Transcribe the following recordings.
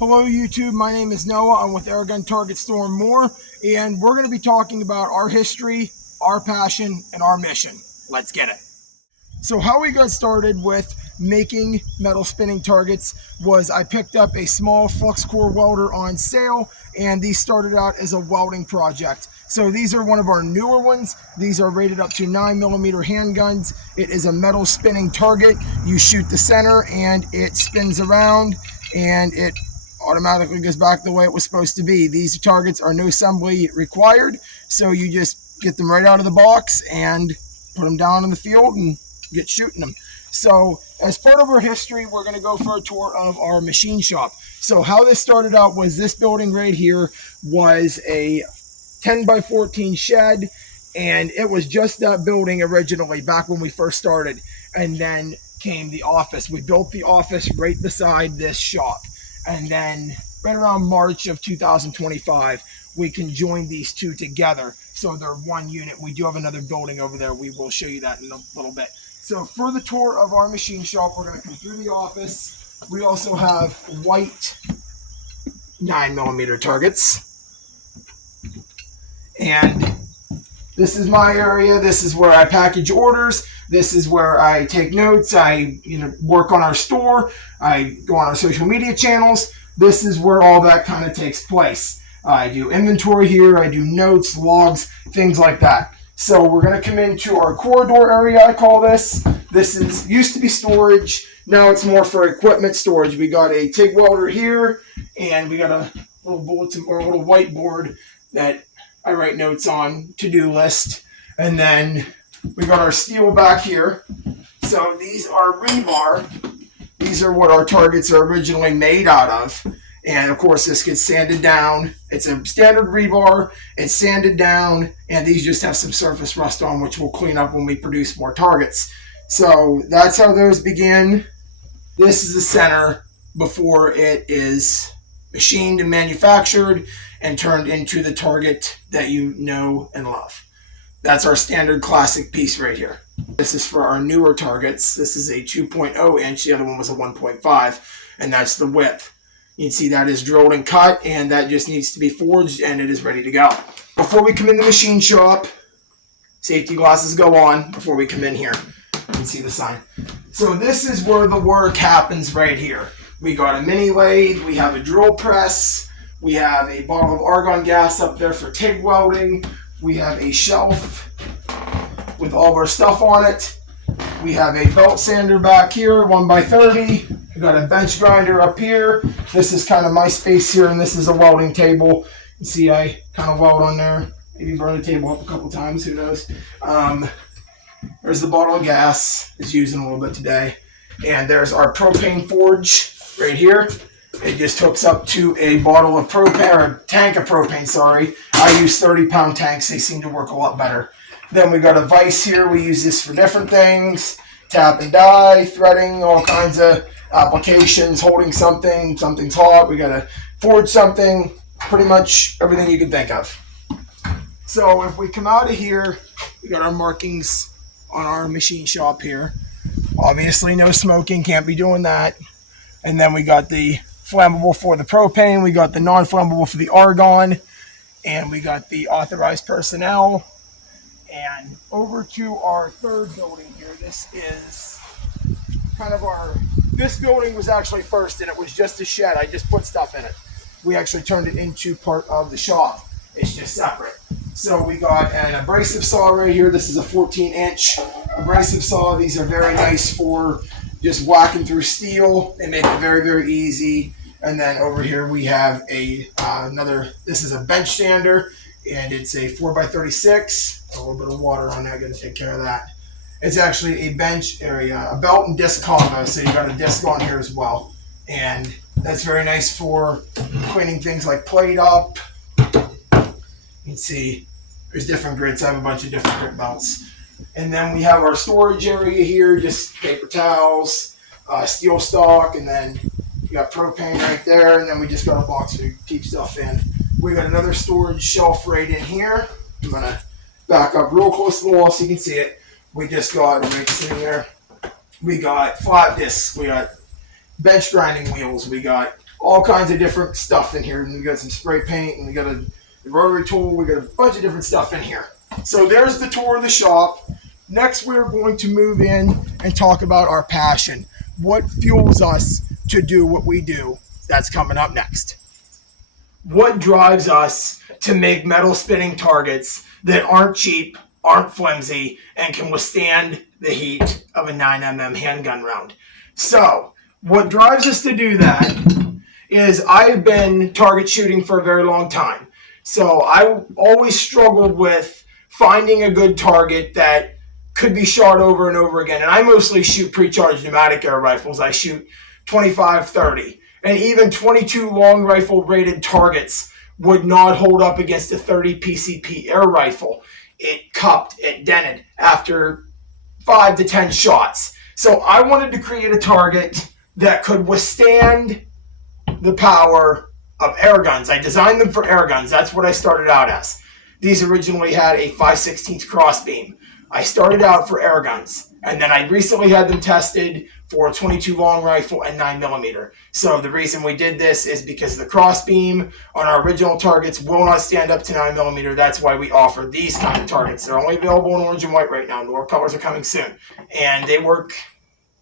Hello YouTube, my name is Noah. I'm with Airguntargetstoreandmore, and we're going to be talking about our history, our passion, and our mission. Let's get it. So how we got started with making metal spinning targets was I picked up a small flux core welder on sale, and these started out as a welding project. So these are one of our newer ones. These are rated up to 9mm handguns. It is a metal spinning target. You shoot the center and it spins around and it automatically goes back the way it was supposed to be. These targets are no assembly required, so you just get them right out of the box and put them down in the field and get shooting them. So as part of our history, we're going to go for a tour of our machine shop. So how this started out was this building right here was a 10 by 14 shed, and it was just that building originally back when we first started, and then came the office. We built the office right beside this shop. And then right around March of 2025, we conjoined these two together. So they're one unit. We do have another building over there. We will show you that in a little bit. So for the tour of our machine shop, we're going to come through the office. We also have white 9mm targets. And this is my area. This is where I package orders. This is where I take notes. I work on our store. I go on our social media channels. This is where all that kind of takes place. I do inventory here. I do notes, logs, things like that. So we're going to come into our corridor area, I call this. This used to be storage. Now it's more for equipment storage. We got a TIG welder here, and we got a little bulletin or a little whiteboard that I write notes on, to-do list. And then we got our steel back here. So these are rebar. These are what our targets are originally made out of. And of course this gets sanded down. It's a standard rebar. It's sanded down, and these just have some surface rust on, which we'll clean up when we produce more targets. So that's how those begin. This is the center before it is machined and manufactured and turned into the target that you know and love. That's our standard classic piece right here. This is for our newer targets. This is a 2.0 inch. The other one was a 1.5, and that's the width. You can see that is drilled and cut, and that just needs to be forged, and it is ready to go. Before we come in the machine shop, safety glasses go on before we come in here. You can see the sign. So this is where the work happens right here. We got a mini lathe. We have a drill press. We have a bottle of argon gas up there for TIG welding. We have a shelf with all of our stuff on it. We have a belt sander back here, 1x30. We got a bench grinder up here. This is kind of my space here, and this is a welding table. You see I kind of weld on there. Maybe burn the table up a couple times, who knows. There's the bottle of gas. It's using a little bit today. And there's our propane forge right here. It just hooks up to a bottle of propane, or a tank of propane, sorry. I use 30-pound tanks. They seem to work a lot better. Then we got a vise here. We use this for different things. Tap and die, threading, all kinds of applications, holding something, something's hot. We got to forge something, pretty much everything you can think of. So if we come out of here, we got our markings on our machine shop here. Obviously no smoking, can't be doing that. And then we got the flammable for the propane, we got the non-flammable for the argon, and we got the authorized personnel. And over to our third building here. This is kind of this building was actually first, and it was just a shed. I just put stuff in it. We actually turned it into part of the shop. It's just separate. So we got an abrasive saw right here. This is a 14-inch abrasive saw. These are very nice for just whacking through steel. They make it very, very easy. And then over here we have this is a bench sander, and it's a 4x36. A little bit of water on there, got to take care of that. It's actually a bench area, a belt and disc combo, so you got a disc on here as well. And that's very nice for cleaning things like plate up. You can see there's different grits. I have a bunch of different grit belts. And then we have our storage area here, just paper towels, steel stock, and then you got propane right there, and then we just got a box to keep stuff in. We got another storage shelf right in here. I'm going to back up real close to the wall so you can see it. We just got, right sitting there, we got flat discs, we got bench grinding wheels, we got all kinds of different stuff in here. And we got some spray paint, and we got a rotary tool. We got a bunch of different stuff in here. So there's the tour of the shop. Next, we're going to move in and talk about our passion. What fuels us to do what we do? That's coming up next. What drives us to make metal spinning targets that aren't cheap, aren't flimsy, and can withstand the heat of a 9mm handgun round? So, what drives us to do that is I've been target shooting for a very long time. So I always struggled with finding a good target that could be shot over and over again. And I mostly shoot pre-charged pneumatic air rifles. I shoot 25, 30. And even 22 long rifle rated targets would not hold up against a 30 PCP air rifle. It cupped, it dented after 5 to 10 shots. So I wanted to create a target that could withstand the power of air guns. I designed them for air guns. That's what I started out as. These originally had a 5/16 crossbeam. I started out for air guns, and then I recently had them tested for a 22 long rifle and 9mm. So the reason we did this is because the crossbeam on our original targets will not stand up to 9mm. That's why we offer these kind of targets. They're only available in orange and white right now. More colors are coming soon, and they work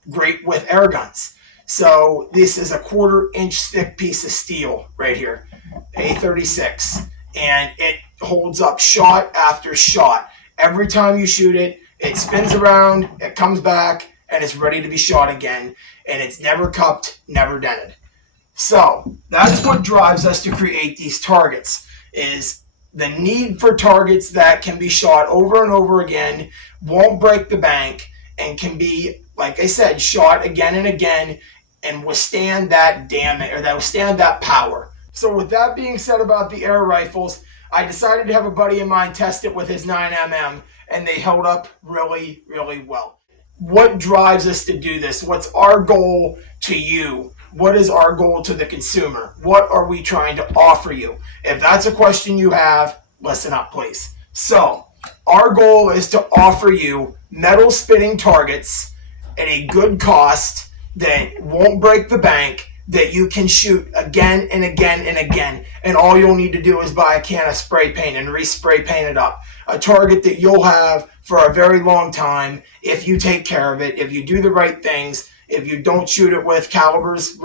great with air guns. So this is a 1/4 inch thick piece of steel right here, A36, and it holds up shot after shot. Every time you shoot it, it spins around, it comes back, and it's ready to be shot again, and it's never cupped, never dented. So that's what drives us to create these targets, is the need for targets that can be shot over and over again, won't break the bank, and can be, like I said, shot again and again, and withstand that damage, or that withstand that power. So with that being said about the air rifles, I decided to have a buddy of mine test it with his 9mm, and they held up really, really well. What drives us to do this? What's our goal to you? What is our goal to the consumer? What are we trying to offer you? If that's a question you have, listen up, please. So, our goal is to offer you metal spinning targets at a good cost that won't break the bank, that you can shoot again and again and again. And all you'll need to do is buy a can of spray paint and respray paint it up. A target that you'll have for a very long time if you take care of it, if you do the right things, if you don't shoot it with calibers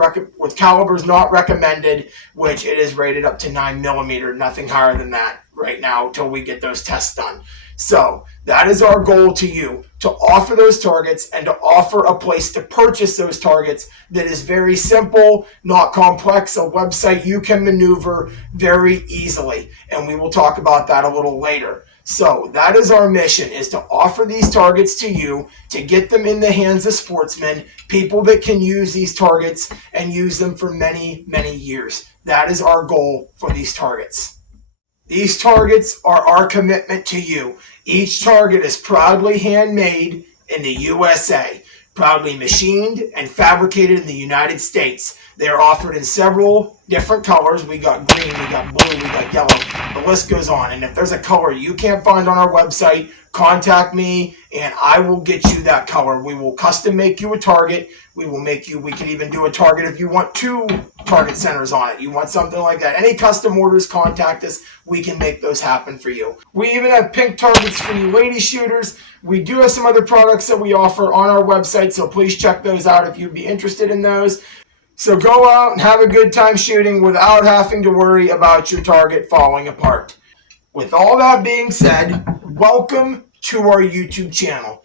not recommended, which it is rated up to 9mm, nothing higher than that right now until we get those tests done. So that is our goal to you, to offer those targets and to offer a place to purchase those targets that is very simple, not complex, a website you can maneuver very easily. And we will talk about that a little later. So that is our mission, is to offer these targets to you, to get them in the hands of sportsmen, people that can use these targets and use them for many, many years. That is our goal for these targets. These targets are our commitment to you. Each target is proudly handmade in the USA, proudly machined and fabricated in the United States. They are offered in several different colors. We got green, we got blue, we got yellow. The list goes on. And if there's a color you can't find on our website, contact me and I will get you that color. We will custom make you a target. We can even do a target if you want 2 target centers on it. You want something like that. Any custom orders, contact us. We can make those happen for you. We even have pink targets for you lady shooters. We do have some other products that we offer on our website, so please check those out if you'd be interested in those. So go out and have a good time shooting without having to worry about your target falling apart. With all that being said, welcome to our YouTube channel.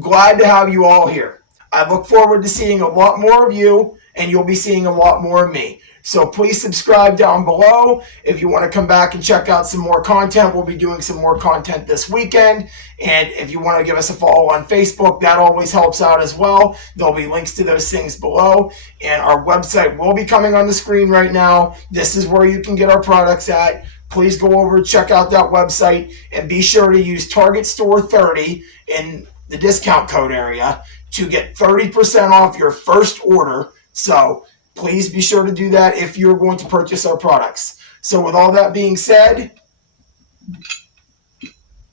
Glad to have you all here. I look forward to seeing a lot more of you, and you'll be seeing a lot more of me. So please subscribe down below. If you want to come back and check out some more content, we'll be doing some more content this weekend. And if you want to give us a follow on Facebook, that always helps out as well. There'll be links to those things below. And our website will be coming on the screen right now. This is where you can get our products at. Please go over and check out that website. And be sure to use Target Store 30 in the discount code area to get 30% off your first order. So please be sure to do that if you're going to purchase our products. So with all that being said,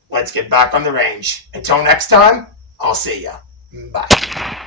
let's get back on the range. Until next time, I'll see ya. Bye.